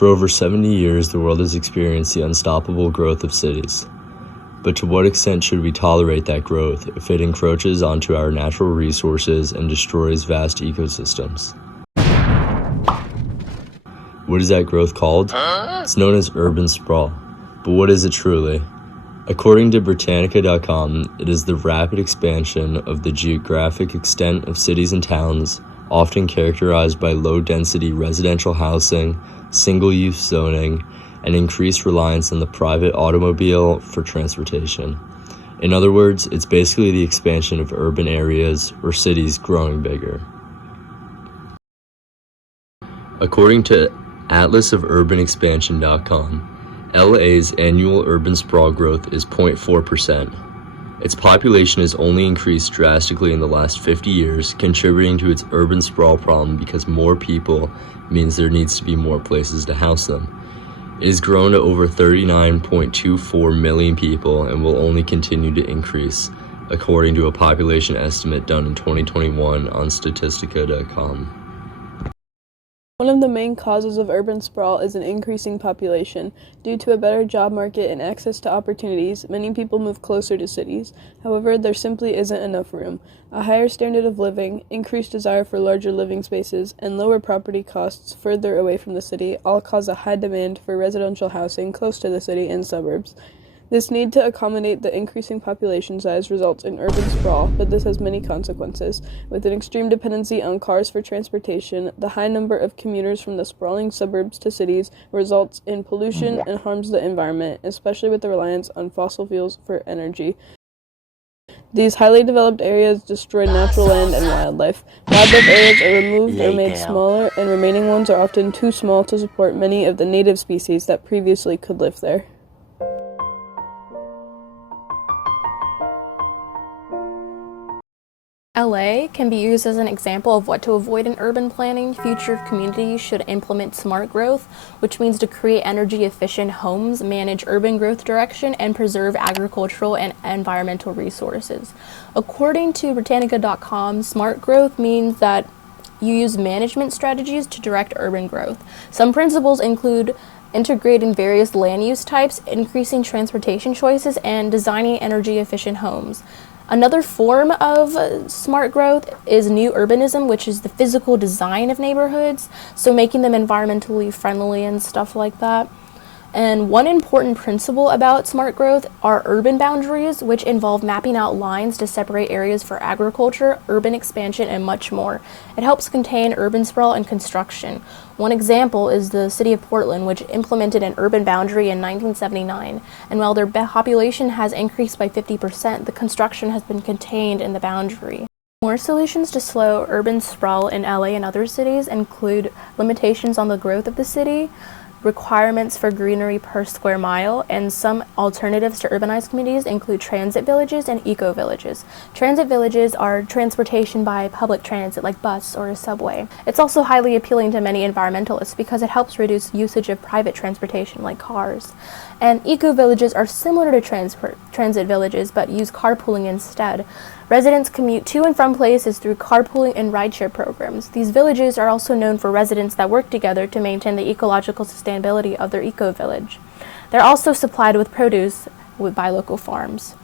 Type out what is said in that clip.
For over 70 years, the world has experienced the unstoppable growth of cities. But to what extent should we tolerate that growth if it encroaches onto our natural resources and destroys vast ecosystems? What is that growth called? It's known as urban sprawl. But what is it truly? According to Britannica.com, it is the rapid expansion of the geographic extent of cities and towns, often characterized by low-density residential housing, single-use zoning, and increased reliance on the private automobile for transportation. In other words, it's basically the expansion of urban areas or cities growing bigger. According to atlasofurbanexpansion.com, LA's annual urban sprawl growth is 0.4%. Its population has only increased drastically in the last 50 years, contributing to its urban sprawl problem because more people means there needs to be more places to house them. It has grown to over 39.24 million people and will only continue to increase, according to a population estimate done in 2021 on Statistica.com. One of the main causes of urban sprawl is an increasing population. Due to a better job market and access to opportunities, many people move closer to cities. However, there simply isn't enough room. A higher standard of living, increased desire for larger living spaces, and lower property costs further away from the city all cause a high demand for residential housing close to the city and suburbs. This need to accommodate the increasing population size results in urban sprawl, but this has many consequences. With an extreme dependency on cars for transportation, the high number of commuters from the sprawling suburbs to cities results in pollution and harms the environment, especially with the reliance on fossil fuels for energy. These highly developed areas destroy natural land and wildlife. Wildlife areas are removed or made smaller, and remaining ones are often too small to support many of the native species that previously could live there. LA can be used as an example of what to avoid in urban planning. Future communities should implement smart growth, which means to create energy-efficient homes, manage urban growth direction, and preserve agricultural and environmental resources. According to Britannica.com, smart growth means that you use management strategies to direct urban growth. Some principles include integrating various land use types, increasing transportation choices, and designing energy-efficient homes. Another form of smart growth is new urbanism, which is the physical design of neighborhoods, so making them environmentally friendly and stuff like that. And one important principle about smart growth are urban boundaries, which involve mapping out lines to separate areas for agriculture, urban expansion, and much more. It helps contain urban sprawl and construction. One example is the city of Portland, which implemented an urban boundary in 1979. And while their population has increased by 50%, the construction has been contained in the boundary. More solutions to slow urban sprawl in LA and other cities include limitations on the growth of the city, requirements for greenery per square mile, and some alternatives to urbanized communities include transit villages and eco-villages. Transit villages are transportation by public transit like bus or a subway. It's also highly appealing to many environmentalists because it helps reduce usage of private transportation like cars. And eco-villages are similar to transit villages but use carpooling instead. Residents commute to and from places through carpooling and rideshare programs. These villages are also known for residents that work together to maintain the ecological sustainability of their eco-village. They're also supplied with produce by local farms.